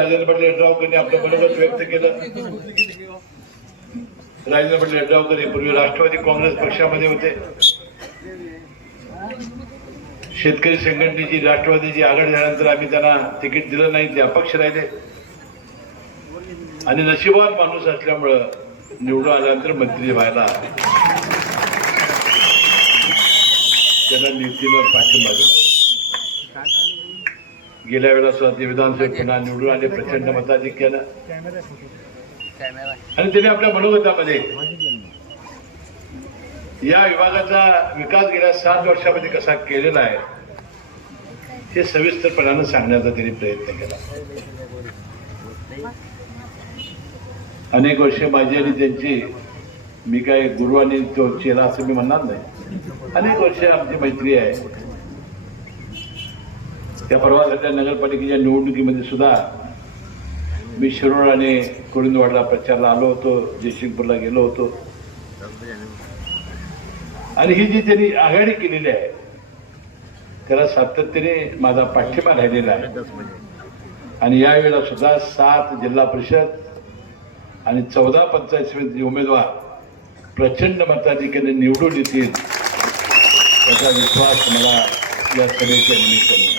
राजेंद्र पाटील यड्रावकरांनी आपलं मनोगत व्यक्त केलं. राजेंद्र पाटील यड्रावकर हे पूर्वी राष्ट्रवादी काँग्रेस पक्षामध्ये होते. शेतकरी संघटनेची राष्ट्रवादीची आघाडी झाल्यानंतर आम्ही त्यांना तिकीट दिलं नाही, ते अपक्ष राहिले आणि नशिबान माणूस असल्यामुळं निवडून आल्यानंतर मंत्री व्हायला त्याला निवडीवर पाठिंबा दिला. गेल्या वेळेला सुद्धा ते विधानसभेत पुन्हा निवडून आले प्रचंड मताधिक्यानं आणि त्यांनी आपल्या मनोगतामध्ये या विभागाचा विकास गेल्या 7 वर्षामध्ये कसा केलेला आहे हे सविस्तरपणानं सांगण्याचा त्यांनी प्रयत्न केला. अनेक वर्षे माझी आणि त्यांची, मी काय गुरु आणि तो चेला असं मी म्हणणार नाही, अनेक वर्षे आमची मैत्री आहे. त्या परवा झालेल्या नगरपालिकेच्या निवडणुकीमध्ये सुद्धा मी शिरोळ आणि कुरुंदवाडला प्रचारला आलो होतो, जयसिंगपूरला गेलो होतो आणि ही जी त्यांनी आघाडी केलेली आहे त्याला सातत्याने माझा पाठिंबा राहिलेला आहे. आणि यावेळेला सुद्धा 7 जिल्हा परिषद आणि 14 पंचायत समिती उमेदवार प्रचंड मताधिक्याने निवडून येतील याचा विश्वास मला या सभेच्या निमित्ताने.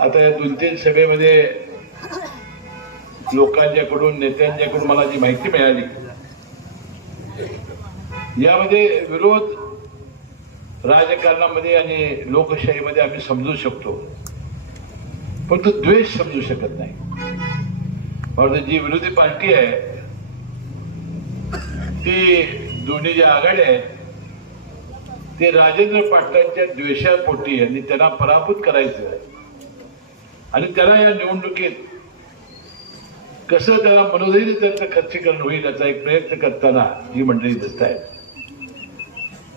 आता या 2-3 सभेमध्ये लोकांच्याकडून, नेत्यांच्याकडून मला जी माहिती मिळाली, यामध्ये विरोध राजकारणामध्ये आणि लोकशाहीमध्ये आम्ही समजू शकतो, पण तो द्वेष समजू शकत नाही. म्हणून जी विरोधी पार्टी आहे ती दोन्ही ज्या आघाड्या आहेत ते राजेंद्र पाटलांच्या द्वेषापोटी आणि त्यांना पराभूत करायचं आहे आणि त्याला या निवडणुकीत कसं त्याला मनोधैर्य त्याचं खच्चीकरण होईल याचा एक प्रयत्न करताना ही मंडळी दिसत आहेत.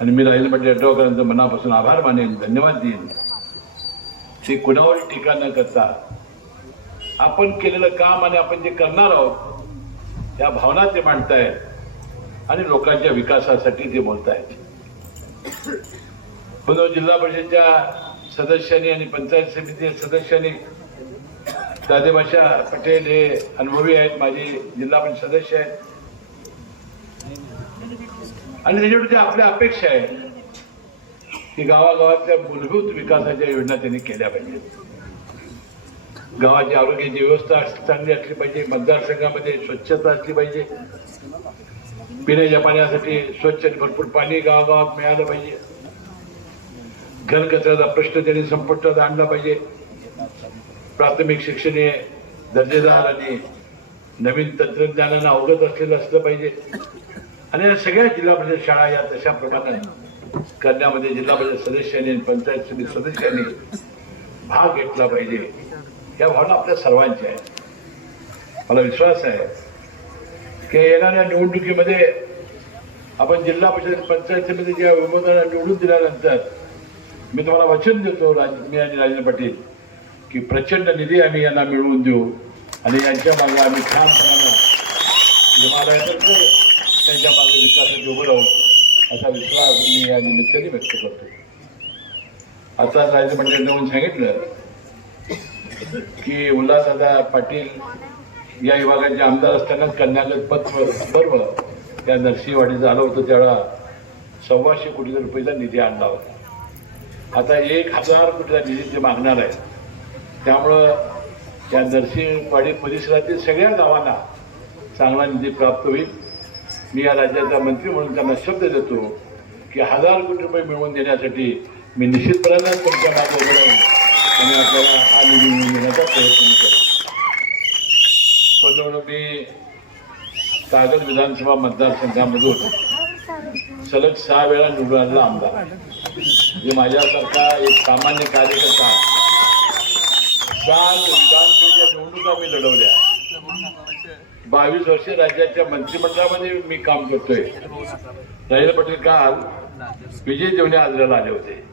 आणि मी राजेंद्र पाटील यड्रावकरांचं मनापासून आभार मानेन, धन्यवाद देईन. ते कुणावर टीका न करता आपण केलेलं काम आणि आपण जे करणार आहोत या भावना ते मांडतायत आणि लोकांच्या विकासासाठी ते बोलतायत. पण जिल्हा परिषदेच्या सदस्यांनी आणि पंचायत समितीच्या सदस्यांनी, दादेभाषा पटेल हे अनुभवी आहेत, माझे जिल्हा परिषद सदस्य आहेत आणि त्याच्यावर आपल्या अपेक्षा आहे की गावागावातल्या मूलभूत विकासाच्या योजना त्यांनी केल्या पाहिजेत. गावाची आरोग्याची व्यवस्था चांगली असली पाहिजे, मतदारसंघामध्ये स्वच्छता असली पाहिजे, पिण्याच्या पाण्यासाठी स्वच्छ आणि भरपूर पाणी गावागावात मिळालं पाहिजे, घनकचऱ्याचा प्रश्न त्यांनी संपुष्टात आणला पाहिजे, प्राथमिक शिक्षण हे दर्जेदार आणि नवीन तंत्रज्ञानानं अवगत असलेलं असलं पाहिजे आणि या सगळ्या जिल्हा परिषद शाळा या तशा प्रमाणे करण्यामध्ये जिल्हा परिषद सदस्यांनी आणि पंचायत समिती सदस्यांनी भाग घेतला पाहिजे. या भावना आपल्या सर्वांच्या आहेत. मला विश्वास आहे की येणाऱ्या निवडणुकीमध्ये आपण जिल्हा परिषद पंचायत समितीच्या उमेदवारांना निवडून दिल्यानंतर मी तुम्हाला वचन देतो, मी आणि राजेंद्र पाटील, की प्रचंड निधी आम्ही यांना मिळवून देऊ आणि यांच्या मागे आम्ही ठामपणानं त्यांच्या मागे विकासासाठी उभं राहू असा विश्वास मी या निमित्ताने व्यक्त करतो. आता राजेंद्र पाटील येऊन सांगितलं की उल्हासदादा पाटील या विभागाचे आमदार असताना कन्यागत पर्व त्या नरसिंहवाडीचं आलं होतं, त्यावेळा 125 कोटी रुपयाचा निधी आणला होता. आता 1000 कोटीचा निधी ते मागणार आहे. त्यामुळं त्या नरसिंहवाडी परिसरातील सगळ्या गावांना चांगला निधी प्राप्त होईल. मी या राज्याचा मंत्री म्हणून त्यांना शब्द देतो की 1000 कोटी रुपये मिळवून देण्यासाठी मी निश्चितपणे तुमच्या मागे उभं राहीन आणि आपल्याला हा निधी मिळवून देण्याचा प्रयत्न करेन. पण मी कागद विधानसभा मतदारसंघामधून सलग 6 वेळा निवडून आलेला आमदार, जे माझ्यासारखा एक सामान्य कार्यकर्ता 7 विधानसभेच्या निवडणुका मी लढवल्या, 22 वर्षे राज्याच्या मंत्रिमंडळामध्ये मी काम करतोय. राजेंद्र पाटील काल विजय देवणे आजऱ्याला आले होते,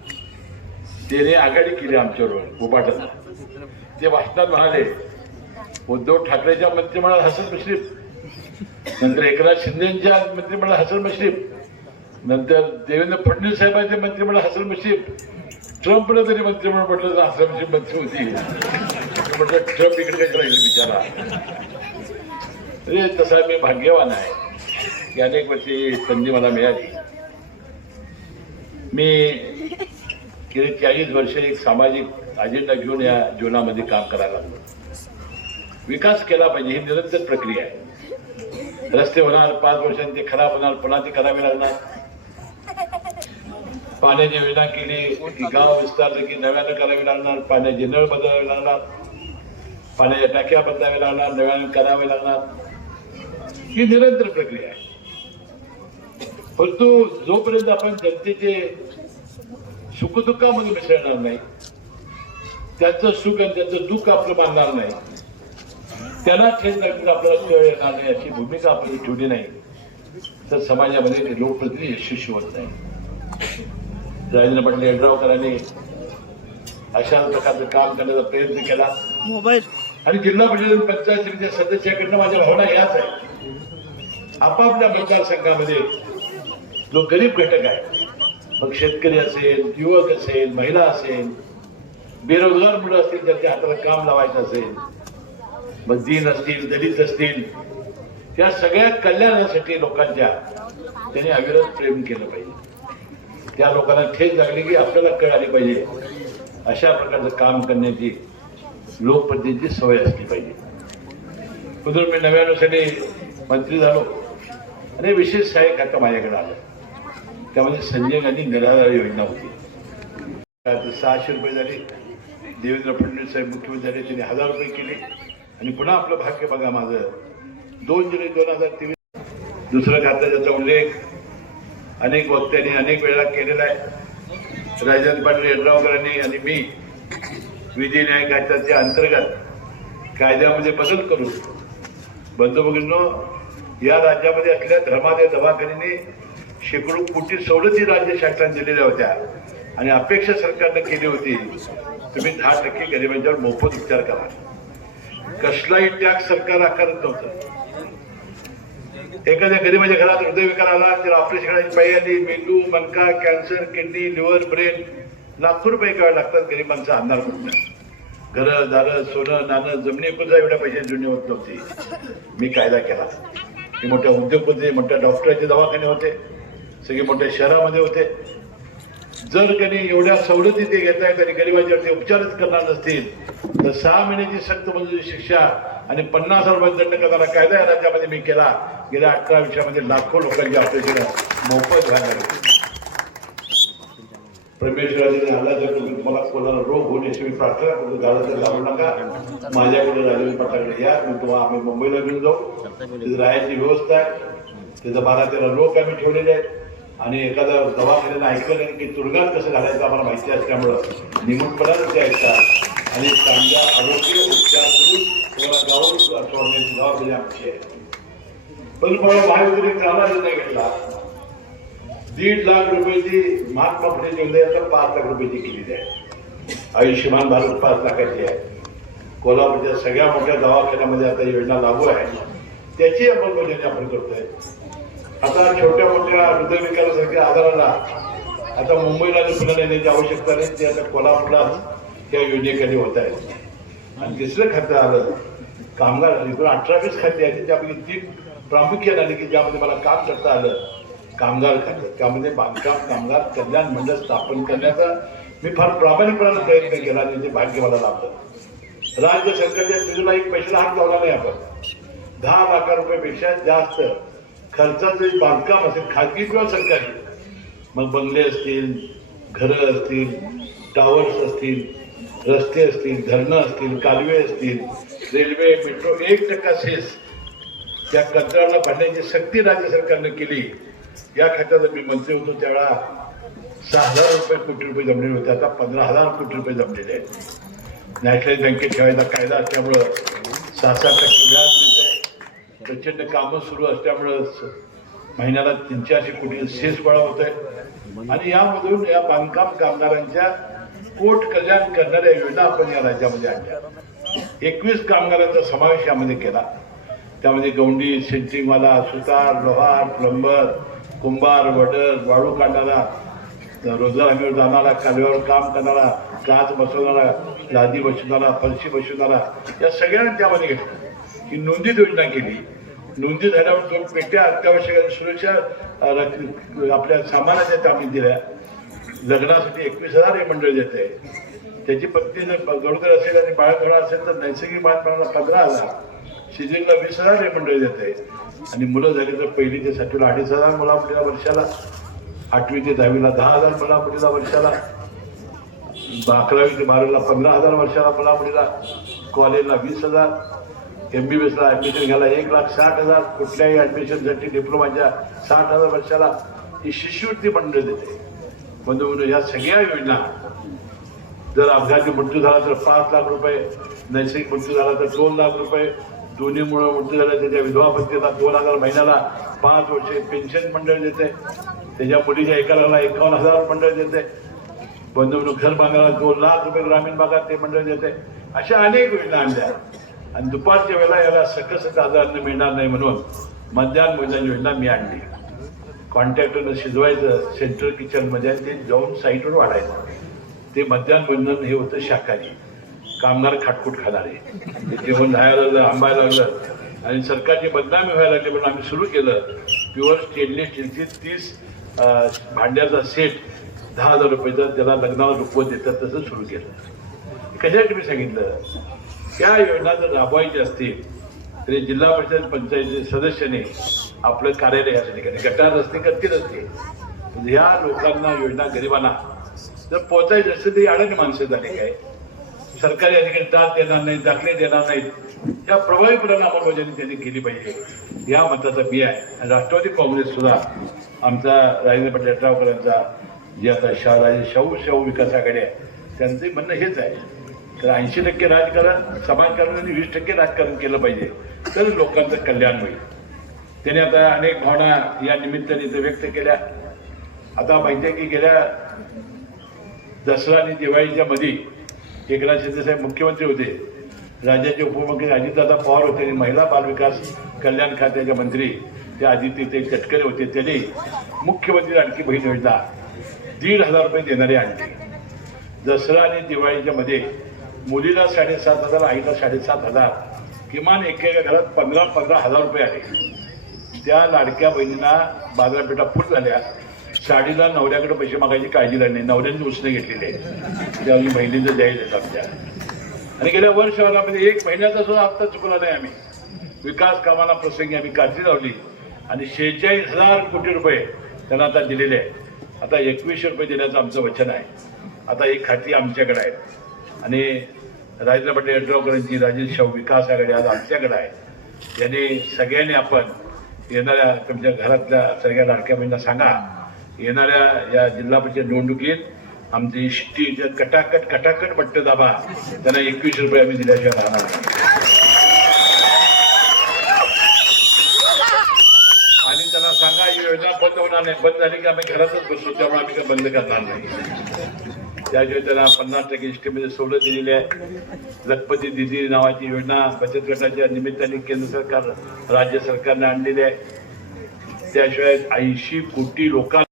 त्याने आघाडी केली आमच्याबरोबर उभाटाला. ते भाषणात म्हणाले उद्धव ठाकरेच्या मंत्रिमंडळात हसन मुश्रीफ, नंतर एकनाथ शिंदेच्या मंत्रिमंडळात हसन मुश्रीफ, नंतर देवेंद्र फडणवीस साहेबांच्या मंत्रिमंडळात हसन मुश्रीफ, ट्रम्पनं तरी मंत्रिमंडळ म्हटलं तर हसन मुश्रीफ मंत्री होती. म्हटलं ट्रम्प इकडेच राहिले बिचारा. म्हणजे तसा मी भाग्यवान आहे की अनेक वर्षी संधी मला मिळाली. मी गेली 40 वर्ष एक सामाजिक अजेंडा घेऊन या जीवनामध्ये काम करायला लागलो. विकास केला पाहिजे, ही निरंतर प्रक्रिया आहे. रस्ते होणार, 5 वर्षांनी ते खराब होणार, पुन्हा ते करावे लागणार. पाण्याची योजना केली की गाव विस्तारलं की नव्यानं करावी लागणार, पाण्याची नळ बदलावे लागणार, पाण्याच्या टाक्या बदलाव्या लागणार, नव्यानं करावे लागणार. ही निरंतर प्रक्रिया आहे. परंतु जोपर्यंत आपण जनतेचे सुखदुःखामध्ये मिसळणार नाही, त्याचं सुख आणि त्याचं दुःख आपलं मानणार नाही, त्यांना थेट आपल्याला कळ येणार नाही अशी भूमिका आपण ठेवली नाही तर समाजामध्ये ते लोकप्रतिनिधी यशस्वी होत नाही. राजेंद्र पाटील यड्रावकरांनी अशा प्रकारचं काम करण्याचा प्रयत्न केला. आणि जिल्हा परिषद पंचायत समितीच्या सदस्याकडनं माझ्या भावना याच आहे. आपापल्या मतदारसंघामध्ये जो गरीब घटक आहे, मग शेतकरी असेल, युवक असेल, महिला असेल, बेरोजगार मुलं असतील, ज्यांच्या हाताला काम लावायचं असेल, मग दीन असतील, दलित असतील, त्या सगळ्या कल्याणासाठी लोकांच्या त्यांनी अविरत प्रेम केलं पाहिजे. त्या लोकांना ठेच लागली की आपल्याला कळ आली पाहिजे. अशा प्रकारचं काम करण्याची लोकप्रतिनिधीची सवय असली पाहिजे. पुढून मी 99 साली मंत्री झालो आणि विशेष सहाय्यक खातं माझ्याकडे आलं. त्यामध्ये संजय गांधी निराधार योजना होती. 600 रुपये झाले. देवेंद्र फडणवीस साहेब मुख्यमंत्री झाले, त्यांनी 1000 रुपये केले. आणि पुन्हा आपलं भाग्य बघा, माझं 2 जुलै 2023 दुसरं खातं, ज्याचा उल्लेख अनेक वक्त्यांनी अनेक वेळा केलेला आहे. राजेंद्र पाटील यड्रावकरांनी आणि मी विधी न्याय खात्याच्या अंतर्गत कायद्यामध्ये बदल करून, बंधू भगिनींनो, या राज्यामध्ये असलेल्या धर्मादाय दवाखान्याने शेकडो कोटी सवलती राज्य शासनाने दिलेल्या होत्या आणि अपेक्षा सरकारनं केली होती, तुम्ही 10% गरिबांच्यावर मोफत उपचार करा. कसलाही टॅक्स सरकार आकारत नव्हतं. एखाद्या गरीबाच्या घरात हृदयविकार आला तर ऑपरेशन करायची पायी आली, मेंदू, मणका, कॅन्सर, किडनी, लिव्हर, ब्रेन, लाखो रुपये करावे लागतात. गरिबांचा अंधार कुठं. घरं, दारं, सोनं, नाणं, जमिनी कुठं एवढ्या पैसे जुनी होत नव्हती. मी कायदा केला. मी मोठ्या उद्योगपती, मोठ्या डॉक्टरांचे दवाखाने होते, सगळे मोठ्या शहरामध्ये होते. जर कधी एवढ्या सवलती ते घेत आहेत आणि गरिबांच्यावरती उपचारच करणार नसतील तर 6 महिन्याची सक्त मंजुरी शिक्षा आणि 50,000 रुपये दंड करणारा कायदा या राज्यामध्ये मी केला. गेल्या 18 वर्षामध्ये लाखो लोकांची ऑपरेशन मोफत झाले. परमेश्वराने आला जर तुम्हाला कोणाला रोग होण्याची मी प्रार्थना करतो, झालं तर लावू नका. माझ्याकडे राजेंद्र पाटलाकडे या, मी तुम्हाला आम्ही मुंबईला घेऊन जाऊ. तिथे राहायची व्यवस्था आहे. तिथं 12-13 लोक आम्ही ठेवलेले आहेत. आणि एखादा दवाखान्यानं ऐकलं नाही की तुरुंगात कसं घालायचं आम्हाला माहिती असल्यामुळं निमूटपणानं ते ऐकतात आणि चांगल्या आरोग्य उपचार करून तुम्हाला गावात सोडण्याची जबाबदारी आमची आहे. पण मला महावितरण चालना निर्णय घेतला. 1.5 लाख रुपयाची महात्मा फुले योजना आता 5 लाख रुपयाची केलेली आहे. आयुष्यमान भारत 5 लाखाची आहे. कोल्हापूरच्या सगळ्या मोठ्या दवाखान्यामध्ये आता योजना लागू आहे. त्याची अंमलबजावणी आपण करतोय. आता छोट्या मोठ्या हृदयविकारासारख्या आजाराला आता मुंबईला पुन्हा नेण्याची आवश्यकता नाही. ते आता कोल्हापूरला त्या योजनेखाली होत आहे. आणि तिसरं खातं आलं कामगार. 18-20 खाते आहेत, त्यापैकी 3 प्रामुख्याने आले की ज्यामध्ये मला काम करता आलं. कामगार खाते, त्यामध्ये बांधकाम कामगार कल्याण मंडळ स्थापन करण्याचा मी फार प्रामाणिकपणाने प्रयत्न केला आणि ते भाग्य मला लाभलं. राज्य सरकारच्या तिजोरीला एक पैशाला हात लावला नाही आपण. 10 लाख रुपयापेक्षा जास्त खर्चाचं बांधकाम असेल, खाजगी किंवा सरकारी, मग बंगले असतील, घरं असतील, टावर्स असतील, रस्ते असतील, धरणं असतील, कालवे असतील, रेल्वे, मेट्रो, 1% सेस त्या कंत्राटला भरण्याची सक्ती राज्य सरकारनं केली. या खात्यात मी मंत्री होतो त्यावेळा 6,000 कोटी रुपये जमलेले होते. आता 15,000 कोटी रुपये जमलेले आहेत. नॅशनल बँकेत ठेवायचा कायदा असल्यामुळं 6-7% व्याज मिळते. प्रचंड कामं सुरू असल्यामुळं महिन्याला 300-400 कोटी सेस गोळा होत आहे. आणि यामधून या बांधकाम कामगारांच्या पोट कल्याण करणाऱ्या योजना आपण या राज्यामध्ये आणल्या. 21 कामगारांचा समावेश यामध्ये केला. त्यामध्ये गौंडी, सेंट्रिंगवाला, सुतार, लोहार, प्लंबर, कुंभार, वडर, वाळू काढणारा, रोजगार हमीवर जाणारा, कालव्यावर काम करणारा, काच बसवणारा, लादी बसवणारा, फरशी बसवणारा, या सगळ्यांना त्यामध्ये घेतलं. ही नोंदीत योजना केली. नोंदी झाल्यावर 2 पेट्या अत्यावश्यक सुरक्षा आपल्या सामानाच्या त्यामध्ये दिल्या. लग्नासाठी 21,000 हे मंडळ देते. त्याची पत्नी जर गरोदर असेल आणि बाळगोळा असेल तर नैसर्गिक बाळपणाला 15,000, सिजनला 20,000 हे मंडळ देते. आणि मुलं झाली तर 1ली ते 7वीला 2,500 मुलामुलीला वर्षाला, 8वी ते 10वीला 10,000 मुलामुलीला वर्षाला, 11वी ते 12वीला 15,000 वर्षाला मुलामुलीला, कॉलेजला 20,000, MBBSला ॲडमिशन घ्यायला 1,60,000, कुठल्याही ॲडमिशनसाठी डिप्लोमाच्या 60,000 वर्षाला ही शिष्यवृत्ती मंडळ देते. बंधू या सगळ्या योजना, जर अपघाती मृत्यू झाला तर 5 लाख रुपये, नैसर्गिक मृत्यू झाला तर 2 लाख रुपये, दोन्हीमुळे मृत्यू झाला त्याच्या विधवा पत्नीला 2,000 महिन्याला, 5 वर्षे पेन्शन मंडळ देते. त्याच्या मुलीच्या एकाला 51,000 मंडळ देते. बंधू घर बांधायला 2 लाख रुपये ग्रामीण भागात ते मंडळ देते. अशा अनेक योजना आणल्या. आणि दुपारच्या वेळेला याला सकस ताजं मिळणार नाही म्हणून मध्याह्न भोजन योजना मी आणली. कॉन्ट्रॅक्टरनं शिजवायचं सेंट्रल किचनमध्ये आणि ते जाऊन साईटवर वाढायचं. ते मध्याह्न भोजन हे होतं शाकाहारी, कामगार खाटकूट खाणारे. ते जेवण राहायला आंबायला लागलं आणि सरकारची बदनामी व्हायला लागली म्हणून आम्ही सुरू केलं. प्युअर स्टेनलेस स्टीलची 30 भांड्याचा सेट 10,000 रुपयाचा त्याला लग्नावर रुपवत देतात तसं सुरू केलं. कशासाठी मी सांगितलं, त्या योजना जर राबवायच्या असतील तरी जिल्हा परिषद पंचायती सदस्याने आपलं कार्यालय या ठिकाणी गटार रस्ते करतील असते. ह्या लोकांना योजना गरिबांना जर पोहोचायचं असेल तरी अडणी माणसं झाली काय, सरकारी अधिकारी दाद देणार नाहीत, दाखले देणार नाहीत. त्या प्रभावीपणाने अंमलबजावणी त्यांनी केली पाहिजे या मताचा मी आहे. आणि राष्ट्रवादी काँग्रेस सुद्धा आमचा राजेंद्र पाटील यड्रावकरांचा जे आता शाहू विकास आघाडी आहे त्यांचं म्हणणं हेच आहे. तर 80% राजकारण समाजकारण आणि 20% राजकारण केलं पाहिजे तर लोकांचं कल्याण होईल. त्याने आता अनेक भावना या निमित्ताने इथे व्यक्त केल्या. आता माहिती आहे की गेल्या दसरा आणि दिवाळीच्या मध्ये एकनाथ शिंदे साहेब मुख्यमंत्री होते, राज्याचे उपमुख्यमंत्री अजितदादा पवार होते आणि महिला बालविकास कल्याण खात्याचे मंत्री ते आदित्य ते तटकरे होते. त्यांनी मुख्यमंत्री लाडकी बहीण योजना 1,500 रुपये देणारी आणली. दसरा आणि दिवाळीच्या मध्ये मुलीला 7,500, आईला 7,500, किमान एकेका घरात 15,000 रुपये आले. त्या लाडक्या बहिणींना बाजारपेठा फुल झाल्या. साडीला नवऱ्याकडे पैसे मागायची काळजी लागली, नवऱ्यांनी उसने घेतलेले त्यावेळी बहिणीचं द्यायचं आमच्या. आणि गेल्या वर्षभरामध्ये 1 महिन्याचा सुद्धा हप्ता चुकला नाही. आम्ही विकास कामाला प्रसंगी आम्ही काळजी लावली आणि 46,000 कोटी रुपये त्यांना आता दिलेले आहे. आता 2100 रुपये देण्याचं आमचं वचन आहे. आता ही खाती आमच्याकडे आहेत आणि राजेंद्र पाटील यड्रावकरांची राजेश शाहू विकास आघाडी आज आमच्याकडे आहे. यांनी सगळ्यांनी आपण येणाऱ्या तुमच्या घरातल्या सगळ्या लाडक्या बहिणींना सांगा, येणाऱ्या या जिल्हा परिषद निवडणुकीत आमची शिट्टी कटाकट बट्ट दाबा. त्यांना 2100 रुपये आम्ही दिल्याशिवाय राहणार नाही. आणि त्यांना सांगा ही योजना बंद होणार नाही. बंद झाली की आम्ही घरातच बसू, त्यामुळे आम्ही काही बंद करणार नाही. त्याशिवाय त्यांना 50% इष्टीमध्ये सवलत दिलेली आहे. लखपती दिदी नावाची योजना बचत गटाच्या निमित्ताने केंद्र सरकार राज्य सरकारने आणलेली आहे. त्याशिवाय 80 कोटी लोकांना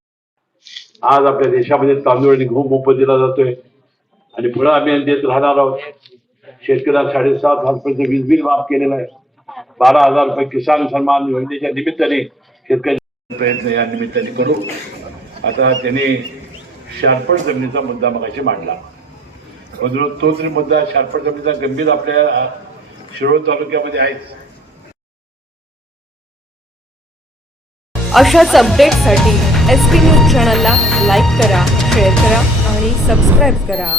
आज आपल्या देशामध्ये तांदूळ आणि गहू मोफत दिला जातोय आणि पुढे आम्ही देत राहणार आहोत. शेतकऱ्याला 7,500 रुपये वीज बिल माफ केलेलं आहे. 12,000 रुपये किसान सन्मान योजनेच्या निमित्ताने शेतकऱ्याचे प्रयत्न या निमित्ताने करू. आता त्यांनी शारपट जमिनीचा मुद्दा मगाशी मांडला. म्हणून तो तरी मुद्दा शारपट जमिनीचा गंभीर आपल्या शिरोळ तालुक्यामध्ये आहेच. अशाच अपडेटसाठी SP न्यूज चॅनलला लाईक करा, शेअर करा आणि सबस्क्राईब करा.